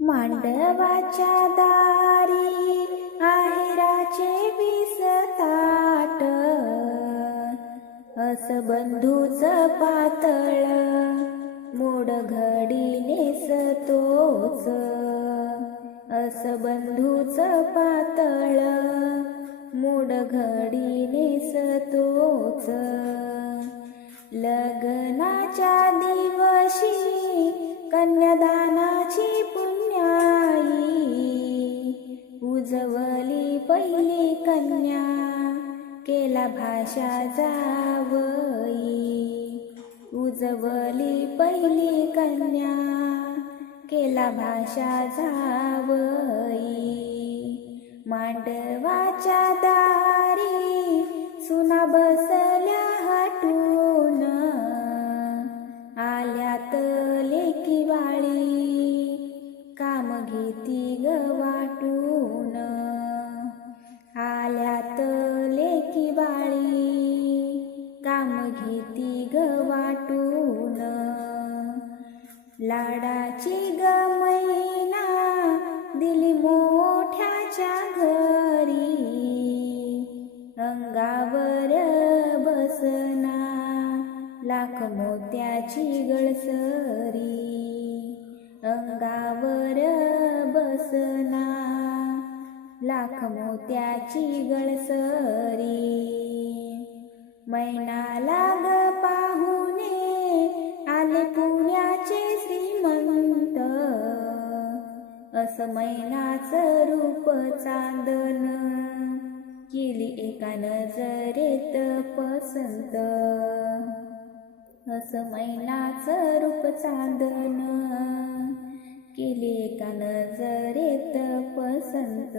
मांडवाच्या दारी आहेराचे विस ताट. अस बंधूच पातळ मोड घडी नेसतोच अस बंधूच पातळ मोड घडी नेसतोच लग्नाच्या दिवस उजवली कन्या केला भाषा जावई. उजवली पहिली कन्या केला भाषा जावई. लेकी बाळी. काम घेती ग वाटून. लाडाची ग मैना दिली मोठ्याच्या घरी. अंगावर बसना लाख मोत्याची गळसरी. अंगावर बसना लाख मोत्याची गळसरी. मैनाला ग पाहुणे आले पुण्याचे श्रीमंत. असं मैनाचं रूप चांदन केली एका नजरेत पसंत. असं मैनाचं रूप चांदन केली एका नजरेत पसंत.